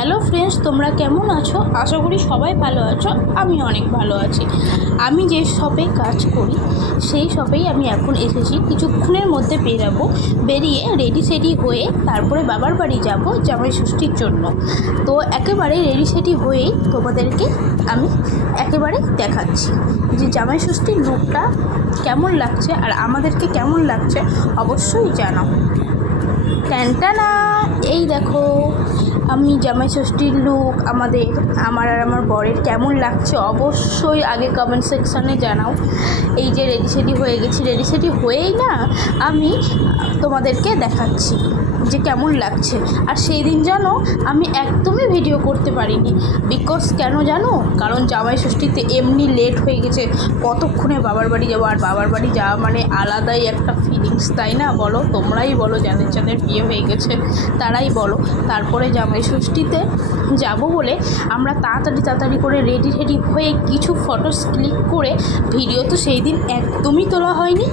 Hello friends, তোমরা কেমন আছো? আশা করি সবাই ভালো আছো। আমি অনেক ভালো আছি। আমি যে শপে কাজ করি সেই শপেই আমি এখন এসেছি। কিছুক্ষণের মধ্যে বেরাবো, বেরিয়ে রেডি সেডি হয়ে তারপরে বাবার বাড়ি যাব জামাই ষষ্ঠীর জন্য। তো একেবারে রেডি সেডি হয়েই তোমাদেরকে আমি একেবারে দেখাচ্ছি যে জামাই ষষ্ঠীর লুকটা কেমন লাগছে আর আমাদেরকে কেমন লাগছে অবশ্যই জানাও। ট্যানটানা, এই দেখো আমি জামাই ষষ্ঠীর লুক আমার আর আমার বরের কেমন লাগছে অবশ্যই আগে কমেন্ট সেকশানে জানাও। এই যে রেডি সেডি হয়ে গেছি, রেডি সেডি হয়েই না আমি তোমাদেরকে দেখাচ্ছি যে কেমন লাগছে। আর সেই দিন জানো আমি একদমই ভিডিও করতে পারিনি, বিকজ কেন জানো? কারণ জামাই ষষ্ঠীতে এমনি লেট হয়ে গেছে। কতক্ষণে বাবার বাড়ি যাবো, আর বাবার বাড়ি যাওয়া মানে আলাদাই একটা ফিলিংস, তাই না? বলো, তোমরাই বলো, যাদের যাদের বিয়ে হয়ে গেছে তারাই বলো। তারপরে জামাই ষষ্ঠীতে যাব বলে আমরা তাড়াতাড়ি করে রেডি হয়ে কিছু ফটোস ক্লিক করে ভিডিও তো সেই দিন একদমই তোলা হয়নি।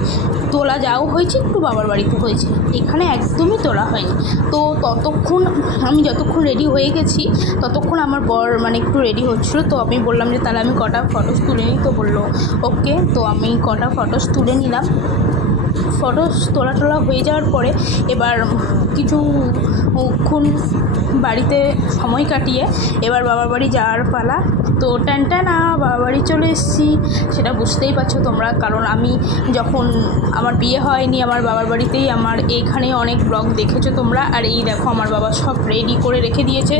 তোলা যাও হয়েছে একটু বাবার বাড়িতে হয়েছে, এখানে একদমই তোলা হয়নি। তো আমি যতক্ষণ রেডি হয়ে গেছি ততক্ষণ আমার বর একটু রেডি হচ্ছিলো। তো আমি বললাম যে তাহলে আমি কটা ফটোস তুলে নিই। তো বললো ওকে। তো আমি কটা ফটোস তুলে নিলাম। ফটোস তোলা হয়ে যাওয়ার পরে এবার কিছুক্ষণ বাড়িতে সময় কাটিয়ে এবার বাবার বাড়ি যাওয়ার পালা। তো টানটানা বাবার বাড়ি চলে এসেছি, সেটা বুঝতেই পারছো তোমরা, কারণ আমি যখন আমার বিয়ে হয়নি আমার বাবার বাড়িতেই আমার এইখানে অনেক ব্লগ দেখেছো তোমরা। আর এই দেখো আমার বাবা সব রেডি করে রেখে দিয়েছে।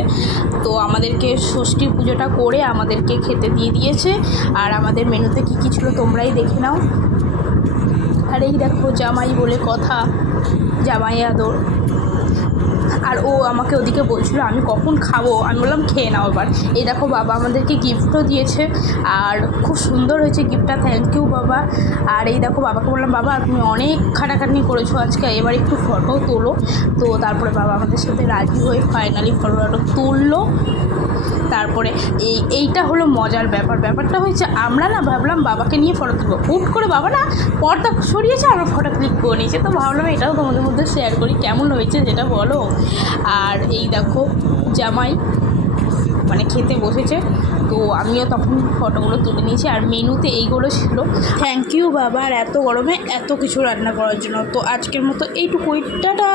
তো আমাদেরকে ষষ্ঠী পুজোটা করে আমাদেরকে খেতে দিয়ে দিয়েছে। আর আমাদের মেনুতে কী ছিল তোমরাই দেখে নাও। আর এই দেখো জামাই বলে কথা, জামাই আদর। আর ও আমাকে ওদিকে বলছিল আমি কখন খাবো, আমি বললাম খেয়ে নাও এবার। এই দেখো বাবা আমাদেরকে গিফটও দিয়েছে, আর খুব সুন্দর হয়েছে গিফটটা, থ্যাংক ইউ বাবা। আর এই দেখো বাবাকে বললাম বাবা তুমি অনেক খাটাখাটনি করেছো আজকে, এবার একটু ফটো তোলো। তো তারপরে বাবা আমাদের সাথে রাজি হয়ে ফাইনালি ফটোটা তুললো। তারপরে এইটা হলো মজার ব্যাপারটা হয়েছে আমরা না ভাবলাম বাবাকে নিয়ে ফটো তুলবো, হুট করে বাবা না পর্দা সরিয়েছে, আমরা ফটো ক্লিক করে নিয়েছে। তো ভাবলাম এটাও তোমাদের মধ্যে শেয়ার করি, কেমন হয়েছে যেটা বলো। আর এই দেখো জামাই খেতে বসেছে, তো আমিও তখন ফটোগুলো তুলে নিয়েছি। আর মেনুতে এইগুলো ছিল। থ্যাংক ইউ বাবা, আর এত গরমে এত কিছু রান্না করার জন্য। তো আজকের মতো এইটুকুই, টাটা।